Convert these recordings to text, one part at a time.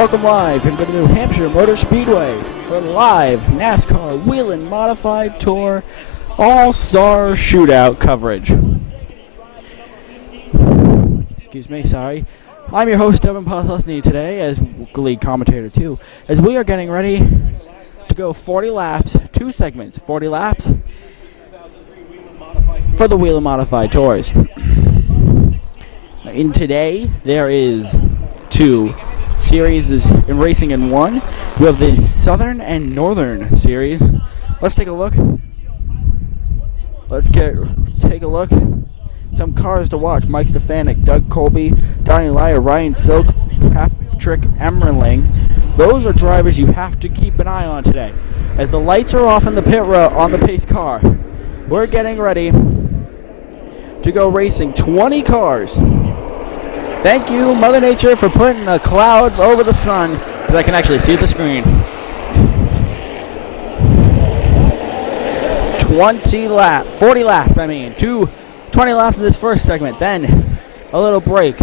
Welcome live into the New Hampshire Motor Speedway for live NASCAR Whelen Modified Tour All-Star Shootout coverage. Excuse me, sorry. I'm your host, Devin Poslusny, today, as lead commentator too, as we are getting ready to go 40 laps, 2 segments, 40 laps for the Whelen Modified Tours. In today, there is 2 series in racing in 1. We have the Southern and Northern series. Let's take a look. Take a look. Some cars to watch: Mike Stefanik, Doug Colby, Donnie Lyer, Ryan Silk, Patrick Emmerling. Those are drivers you have to keep an eye on today. As the lights are off in the pit row on the pace car, we're getting ready to go racing 20 cars. Thank you, Mother Nature, for putting the clouds over the sun, because I can actually see the screen. 40 laps, 20 laps in this first segment, then a little break.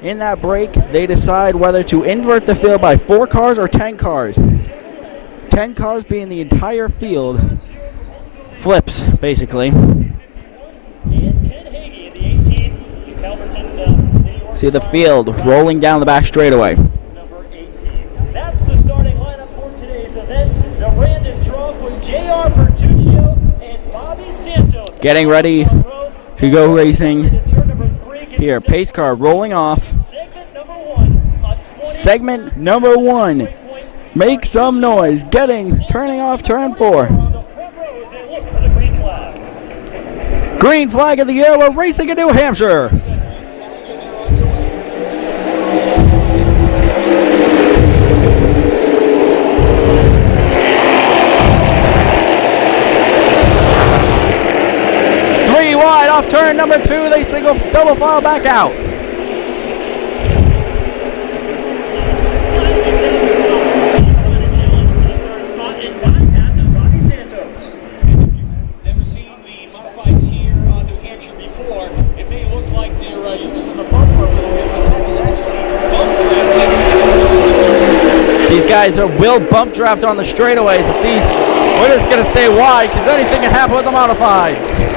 In that break, they decide whether to invert the field by 4 cars or 10 cars. 10 cars being the entire field flips, basically. See the field rolling down the back straightaway. That's the starting lineup for today's event. The random draw for J.R. Bertuccio and Bobby Santos. Getting ready to go racing here. Pace car rolling off. Segment number 1. Make some noise. Turning off turn 4. Green flag in the air. We're racing in New Hampshire. Wide off turn number 2, they double file back out. Never seen the modifieds here on New Hampshire before. It may look like they're using the bumper a little bit, but that is actually bump draft. These guys will bump draft on the straightaways. We're just going to stay wide because anything can happen with the modifieds.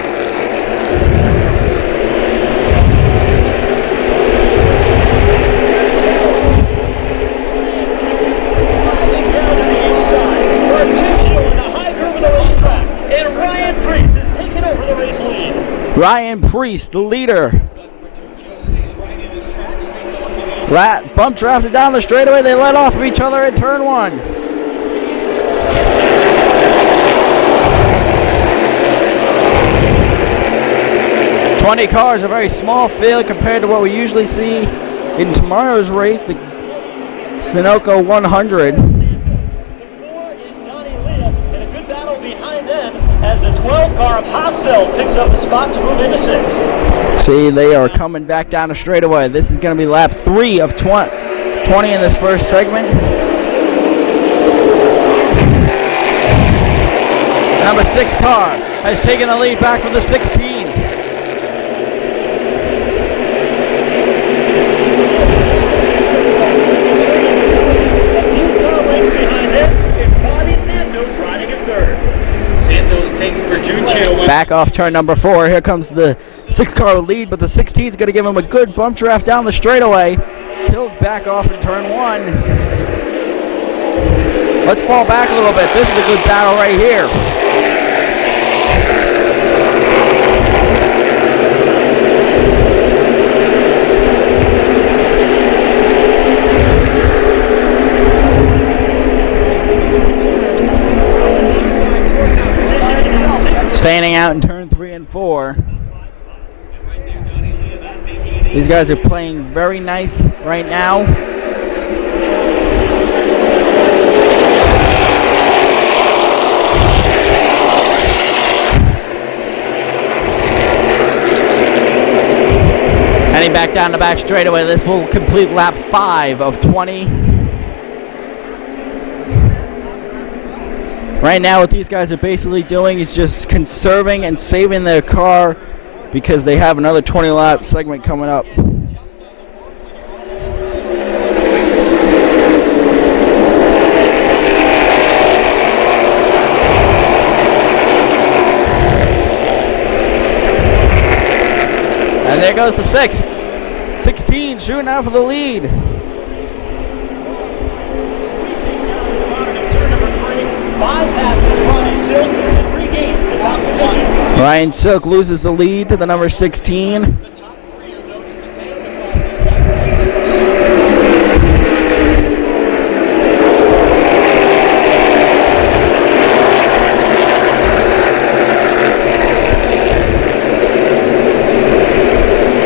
Ryan Priest, the leader. Bump drafted down the straightaway. They let off of each other in turn 1. "20 cars, a very small field compared to what we usually see in tomorrow's race, the Sunoco 100. As a 12 car of Hostel picks up a spot to move into 6. See, they are coming back down the straightaway. This is going to be lap 3 of 20 in this first segment. Number 6 car has taken the lead back from the 16. Back off turn number 4. Here comes the 6-car lead, but the 16 is going to give him a good bump draft down the straightaway. He'll back off in turn 1. Let's fall back a little bit. This is a good battle right here. Standing out in turn 3 and 4. These guys are playing very nice right now. Heading back down the back straightaway. This will complete lap 5 of 20. Right now, what these guys are basically doing is just conserving and saving their car because they have another 20-lap segment coming up. And there goes the 6. 16 shooting out for the lead. Bypasses Ryan Silk and regains the top position. Ryan Silk loses the lead to the number 16.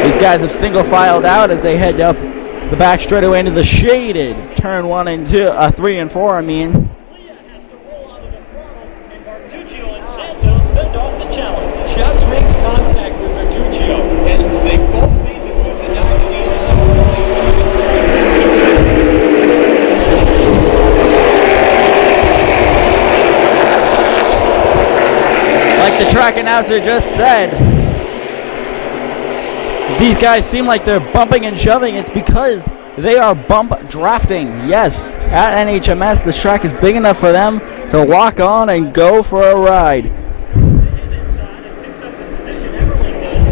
These guys have single filed out as they head up the back straightaway into the shaded turn 1 and 2, 3 and 4. I mean. Has to roll out of the throttle, and Bertuccio and Santos fend off the challenge. Just makes contact with Bertuccio as they both made the move to dive to the other side of the same. Like the track announcer just said, these guys seem like they're bumping and shoving. It's because they are bump drafting. Yes, at NHMS, this track is big enough for them to lock on and go for a ride. His inside and picks up the position Everling does.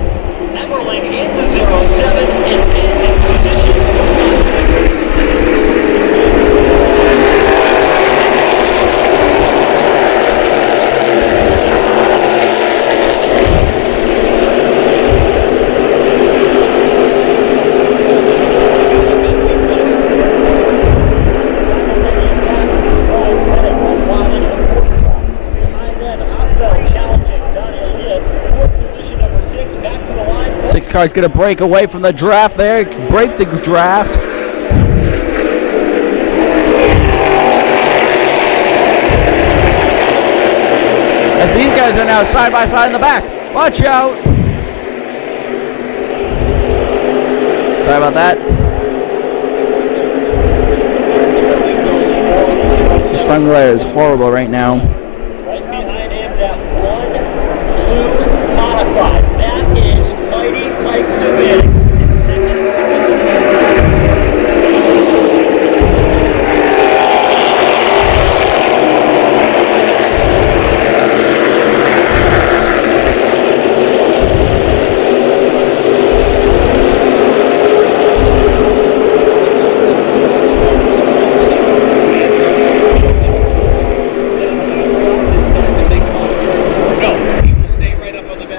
Everling in the 07, advancing positions. Six cars going to break away from the draft there, break the draft. As these guys are now side by side in the back. Watch out. Sorry about that. The sun glare is horrible right now. Right behind him, that one blue modified. That is Mighty Mike Stefanik. His second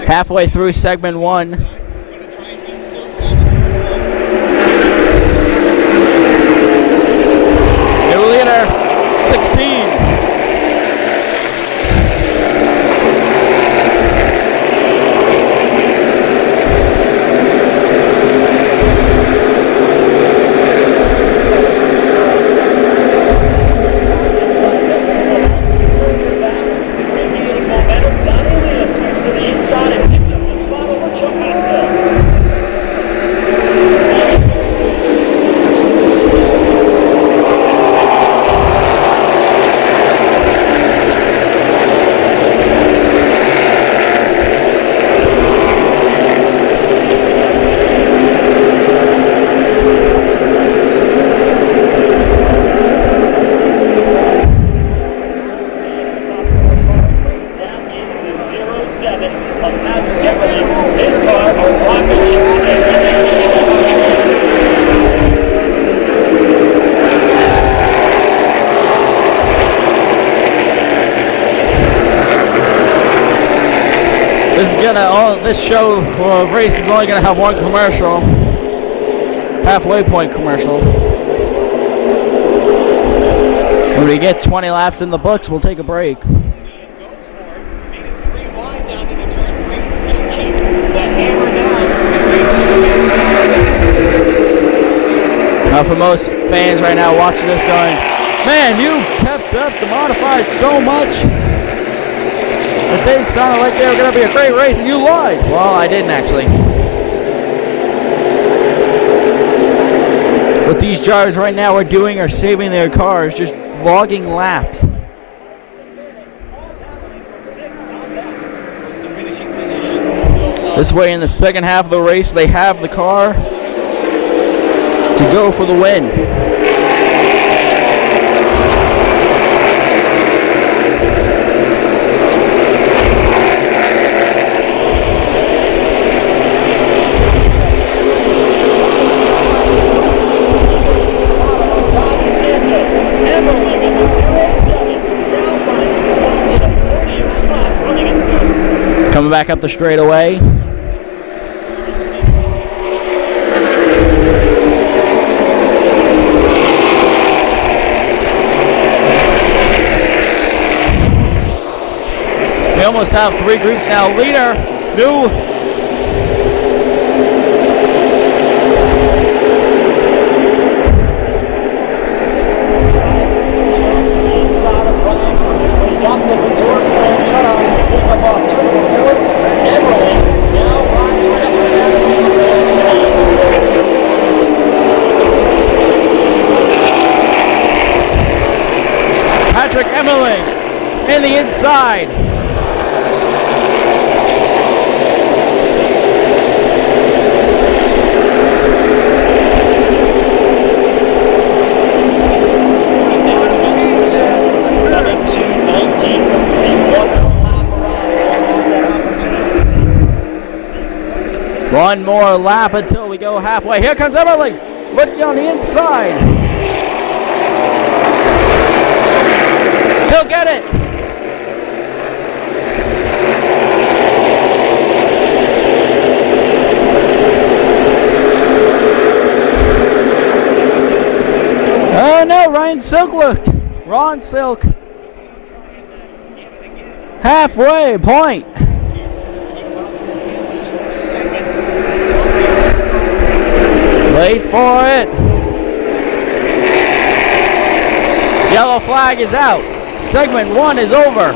halfway through segment 1. New leader, 16. regaining momentum. Donnie Lea swings to the inside and picks up the spot over Chuck Hostel. This show or race is only going to have one commercial, halfway point commercial. When we get 20 laps in the books, we'll take a break. Now for most fans right now watching this going, man, you kept up the modified so much that they sounded like they were going to be a great race and you lied. Well, I didn't actually. What these drivers right now are doing are saving their cars, just logging laps. This way in the second half of the race, they have the car to go for the win. Coming back up the straightaway. We almost have 3 groups now. Leader, new. Patrick Emmerling in the inside. One more lap until we go halfway. Here comes Emmerling, looking on the inside. He'll get it. Oh no, Ryan Silk looked. Ron Silk. Halfway point. Wait for it. Yellow flag is out. Segment 1 is over.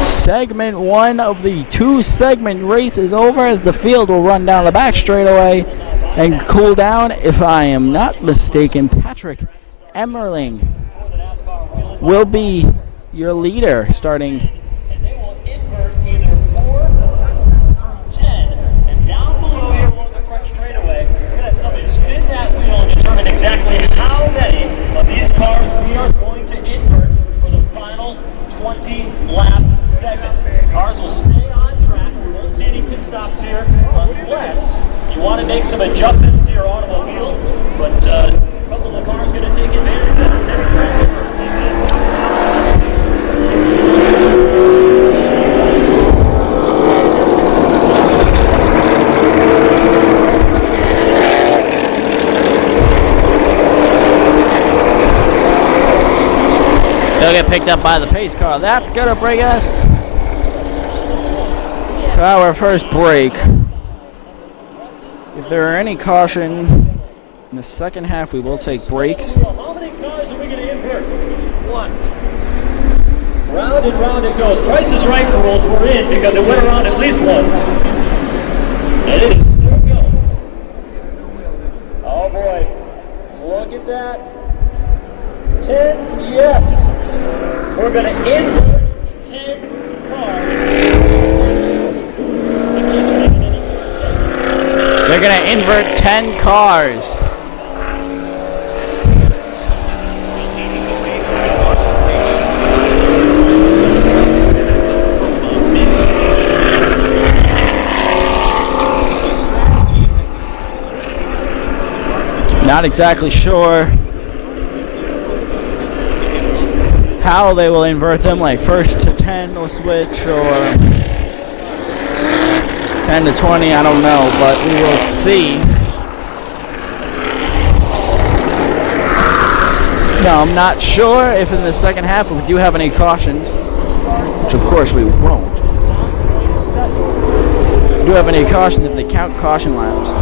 Segment 1 of the 2-segment race is over as the field will run down the back straightaway and cool down. If I am not mistaken, Patrick Emmerling will be your leader starting. Exactly how many of these cars we are going to invert for the final 20-lap segment. Cars will stay on track. We won't see any pit stops here unless you want to make some adjustments to your automobile. But a couple of the cars are going to take advantage of that. Terry Christopher is in. They'll get picked up by the pace car. That's going to bring us to our first break. If there are any cautions in the second half, we will take breaks. How many cars are we going to invert? 1. Round and round it goes. Price is Right rules we're in because it went around at least once. And it is still going. Oh boy. Look at that. 10, yes. We're going to invert 10 cars. They're going to invert 10 cars. Not exactly sure how they will invert them, like first to 10 will switch, or 10 to 20, I don't know, but we will see. No, I'm not sure if in the second half we do have any cautions, which of course we won't. We do have any cautions if they count caution laps.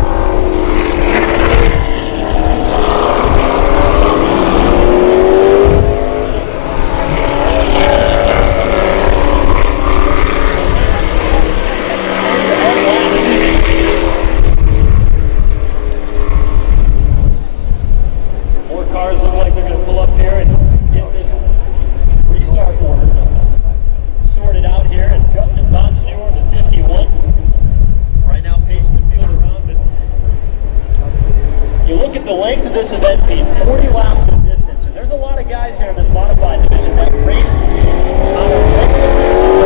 This event being 40 laps of distance, and there's a lot of guys here in this modified division that race on a regular basis.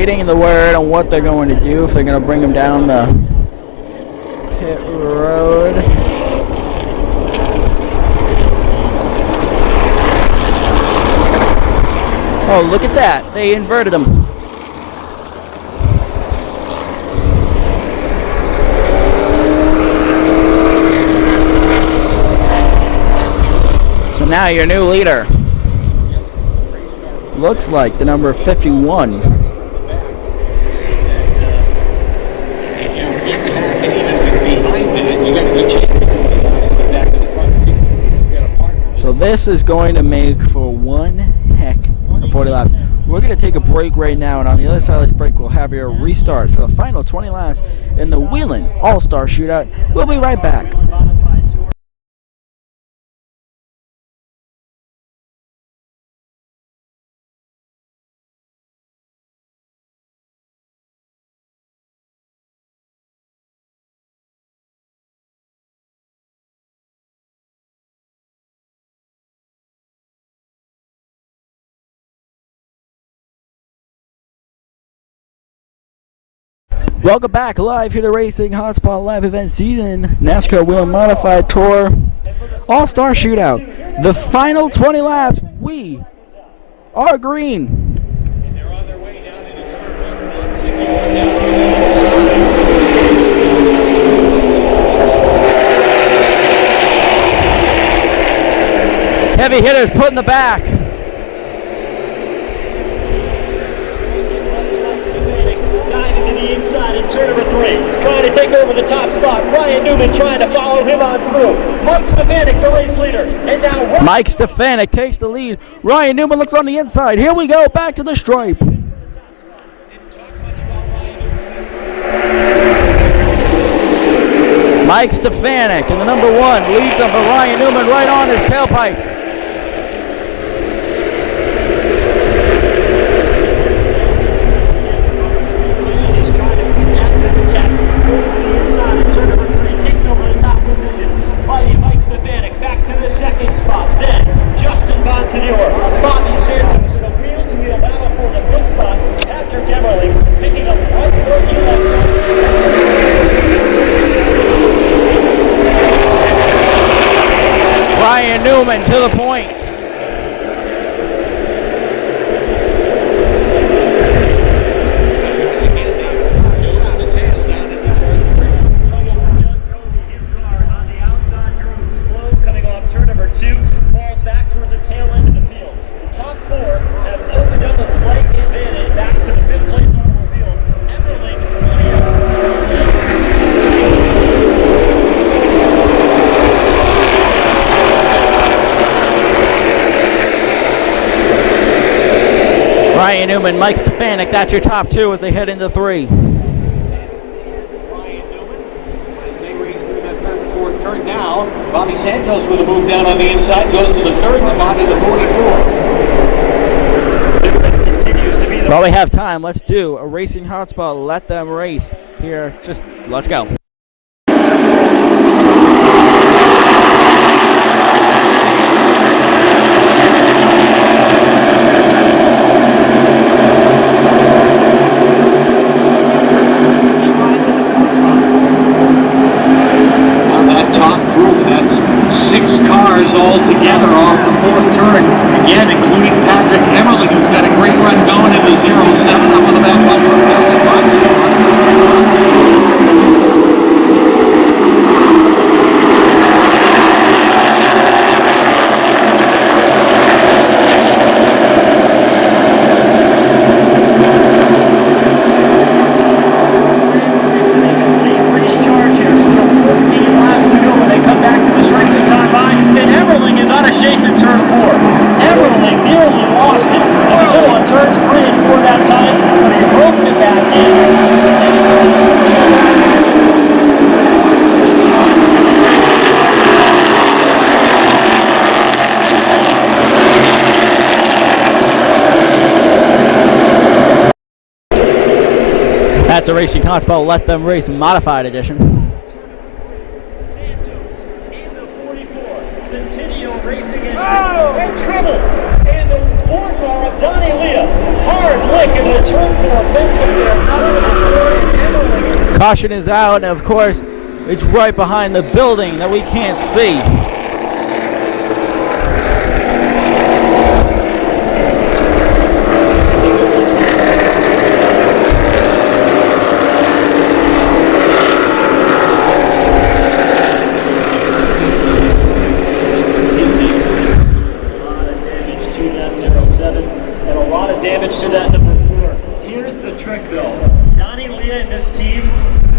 waiting the word on what they're going to do, if they're going to bring him down the pit road. Oh, look at that. They inverted him. So now your new leader looks like the number 51. So this is going to make for one heck of 40 laps. We're going to take a break right now, and on the other side of this break, we'll have your restart for the final 20 laps in the Whelen All-Star Shootout. We'll be right back. Welcome back, live here to Racing Hotspot Live Event Season, NASCAR Whelen Modified Tour, All-Star Shootout. The final 20 laps, we are green. They're on their way down into Heavy hitters put in the back. Turn number 3, trying to take over the top spot. Ryan Newman trying to follow him on through. Mike Stefanik, the race leader. And now Mike Stefanik takes the lead. Ryan Newman looks on the inside. Here we go, back to the stripe. Mike Stefanik in the number 1 leads him, but Ryan Newman right on his tailpipes. Bobby Santos in a wheel-to-wheel battle for the fifth spot. Patrick Emmerling picking up right where he left off. Ryan Newman to the point. Nose to tail down into turn 3. Trouble for Doug Covey. His car on the outside groove, slow coming off turn number 2. Falls back towards the tail end of the field. The top 4 have opened up a slight advantage back to the 5th place automobile. Emmerling Ryan Newman, Mike Stefanik, that's your top 2 as they head into 3. Ryan Newman, as they race through that third and fourth turn now, Bobby Santos with a move down on the inside goes to the 3rd spot in the 44. While we have time, let's do a Racing Hotspot, let them race. Here, just let's go. All together off the 4th turn. Again, including Patrick Emmerling, who's got a great run going into 0-7 up on the back bumper. British charge here. Still 14 laps to go when they come back to the string this time by. And Emmerling is out of shape in turn 4. Emmerling nearly lost it. And we go on turns 3 and 4 that time, but he roped it back in. That's a Racing Hotspot, let them race, modified edition. Santos in the 44. Dentinio racing in trouble. And the 4 car of Donnie Leah. hard lick into the turn 4 fence up there. Turn number 4, Caution is out, and of course, it's right behind the building that we can't see. damage to that number 4. Here's the trick though. Donnie Leah and this team,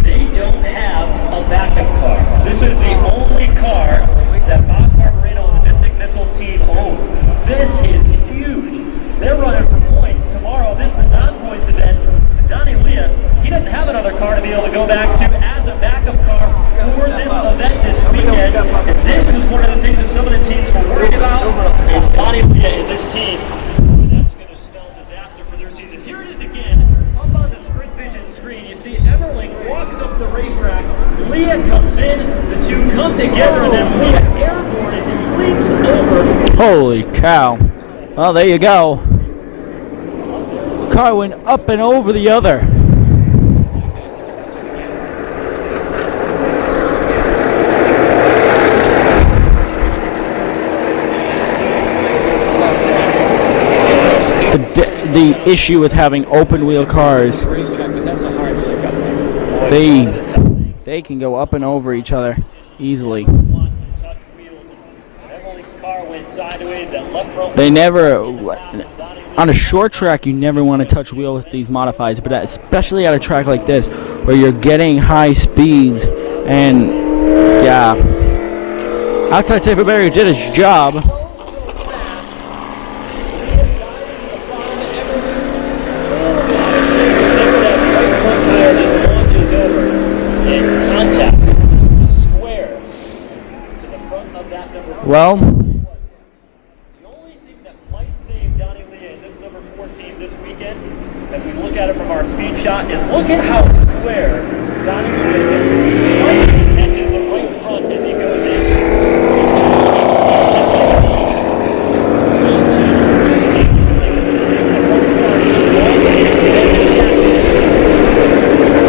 they don't have a backup car. This is the only car that Bob Carbarino and the Mystic Missile team own. This is huge. They're running for points. Tomorrow, this is the non-points event. And Donnie Leah, he doesn't have another car to be able to go back to as a backup car for this event this weekend. And this was one of the things that some of the teams were worried about. And Donnie Leah and this team, here it is again, up on the Sprint Vision screen. You see Everling walks up the racetrack. Leah comes in, the two come together, and then Leah airborne as he leaps over. Holy cow. Well, there you go. Car went up and over the other. The issue with having open wheel cars, they can go up and over each other easily. They never, on a short track, you never want to touch wheel with these modifieds, but especially at a track like this where you're getting high speeds. And yeah, outside safer barrier did its job. Well, the only thing that might save Donnie Leah and this number 14 this weekend, as we look at it from our speed shot, is look at how square Donnie Leah gets. Slightly catches the right front as he goes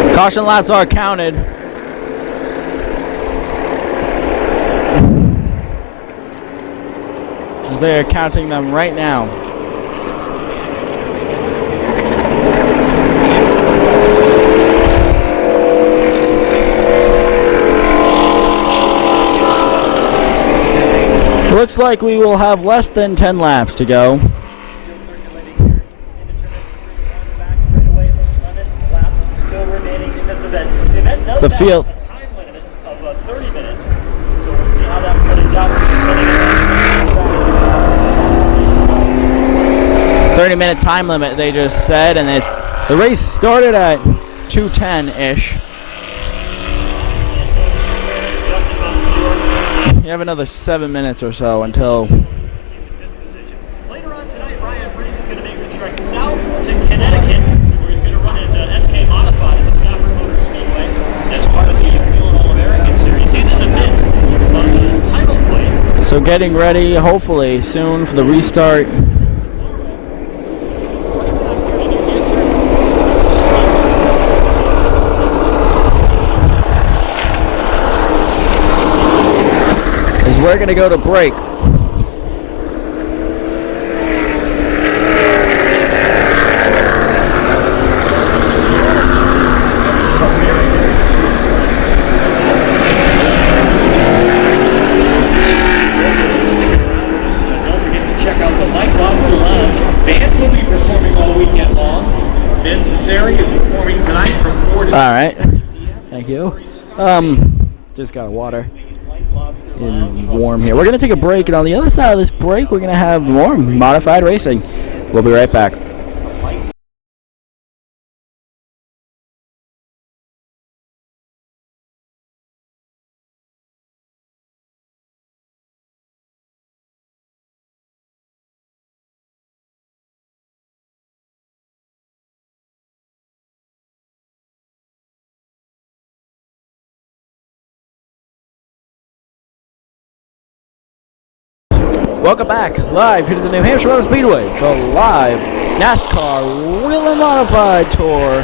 in. Caution laps are counted. They are counting them right now. Looks like we will have less than 10 laps to go. The field. 30-minute time limit, they just said, and the race started at 2:10-ish. You have another 7 minutes or so until. Later on tonight, Ryan Priest is going to make the trek south to Connecticut, where he's going to run his SK Modified at the Stafford Motor Speedway as part of the Whelen All-American Series. He's in the midst of the title play. So getting ready, hopefully, soon for the restart. We're going to go to break. All right. Thank you. Just got water. And warm here. We're going to take a break, and on the other side of this break, we're going to have more modified racing. We'll be right back. Welcome back, live here to the New Hampshire Motor Speedway, the live NASCAR Whelen Modified Tour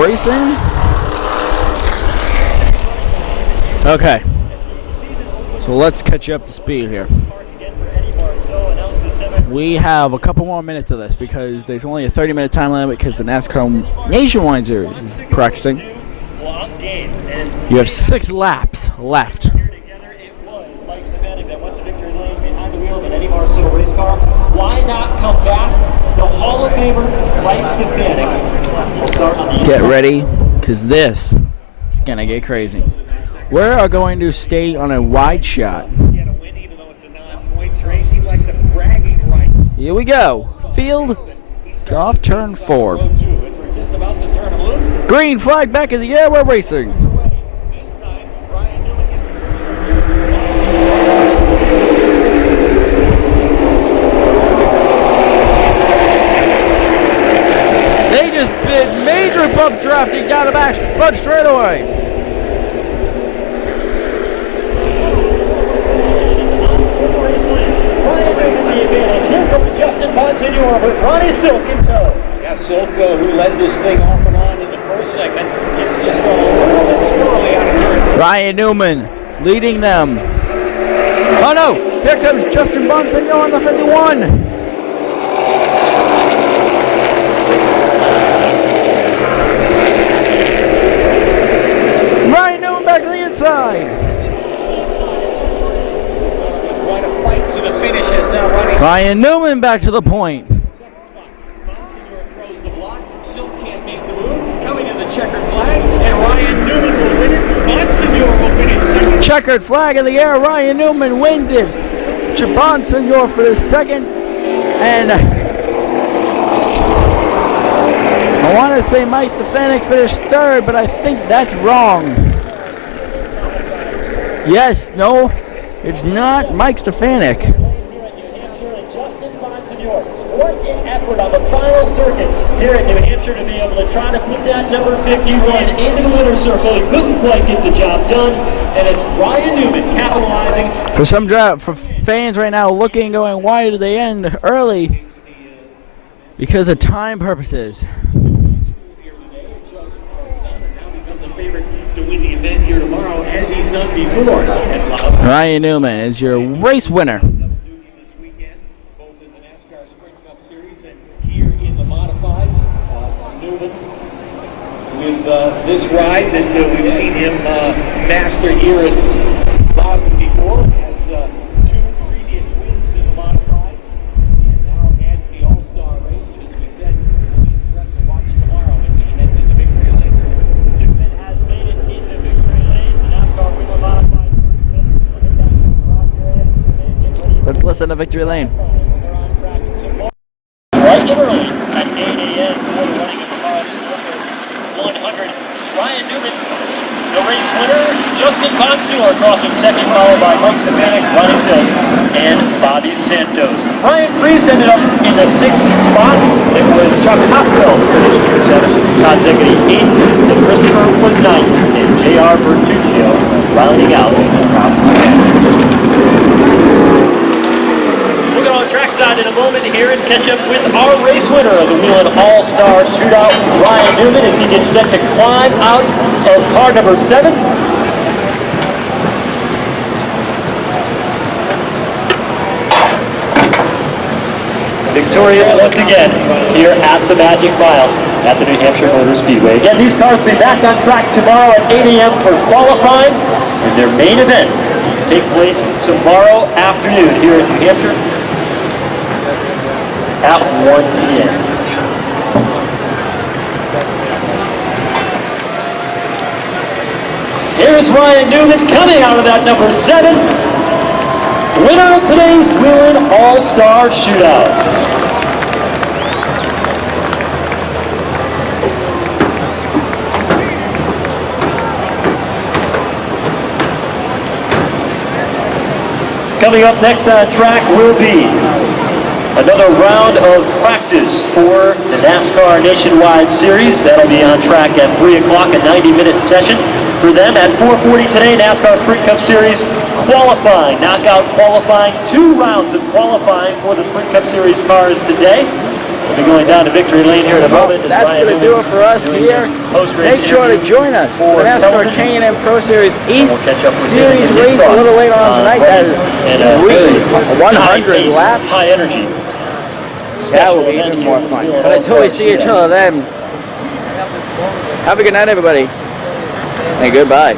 racing. Okay, so let's catch you up to speed here. We have a couple more minutes of this because there's only a 30-minute time limit because the NASCAR Nationwide Series is practicing. You have 6 laps left. Race car. Why not come back? The Hall of Famer Mike Stefanik will start on the Get ready, because this is going to get crazy. We are going to stay on a wide shot. Here we go. Field off turn 4. Green flag back in the air, we're racing. They just did major bump drafting down the back front straightaway. Here comes Justin Bonsignor with Ronnie Silk in tow. Yeah, Silk, who led this thing off and on in the first segment, it's just a little bit swirly out of turn. Ryan Newman leading them. Oh no! Here comes Justin Bonsignor on the 51. Ryan Newman back to the inside. Quite a fight to the finish as now Ryan Newman back to the point. Bonsignor throws the block. Silk can't make the move. Coming to the checkered flag, and Ryan Newman will win it. Bonsignor will finish second. Checkered flag in the air. Ryan Newman wins it. Bonsignor for the second. And I want to say Mike Stefanik finished third, but I think that's wrong. Yes, no, it's not Mike Stefanik. What an effort on the final circuit here at New Hampshire to be able to try to put that number 51 into the winner's circle. He couldn't quite get the job done, and it's Ryan Newman capitalizing. For fans right now looking, going, why did they end early? Because of time purposes. To win the event here tomorrow, as he's done before. Ryan Newman is your race winner. This weekend, both in the NASCAR Sprint Cup Series and here in the Modifieds. Newman with this ride that we've seen him master here at Loudon before, has 2 previous wins in the Modifieds, and now adds the All-Star race. And as we said, he's a threat to watch tomorrow as he heads into victory lane. Newman has made it into victory lane. The NASCAR Whelen Modifieds. Let's listen to Victory Lane. Right early at 8 a.m. for the running of the Mars 100. Ryan Newman, the race winner. Justin Bonsignor crossing second, followed by Mike Stefanik, Ronnie Silk, and Bobby Santos. Ryan Preece ended up in the 6th spot. It was Chuck Hostel finishing in 7th, Todd Diggity 8th, and Christopher was 9th, and J.R. Bertuccio rounding out the top 10. We'll go on trackside in a moment here and catch up with our race winner of the Whelen All-Star Shootout, Ryan Newman, as he gets set to climb out of car number 7. Victorious once again here at the Magic Mile at the New Hampshire Motor Speedway. Again, these cars will be back on track tomorrow at 8 a.m. for qualifying, and their main event will take place tomorrow afternoon here at New Hampshire at 1 p.m. Here's Ryan Newman coming out of that number 7. Winner of today's Whelen All-Star Shootout. Coming up next on track will be another round of practice for the NASCAR Nationwide Series. That'll be on track at 3 o'clock, a 90-minute session for them. At 4:40 today, NASCAR Sprint Cup Series qualifying, knockout qualifying, 2 rounds of qualifying for the Sprint Cup Series cars today. We'll be going down to victory lane here in a moment. That's going to do it for us here. Make sure to join us for the NASCAR K&N Pro Series East Series race a little later on tonight. That is really 100 laps. High energy. That will be even more fun. But until we see each other then, have a good night, everybody, and goodbye.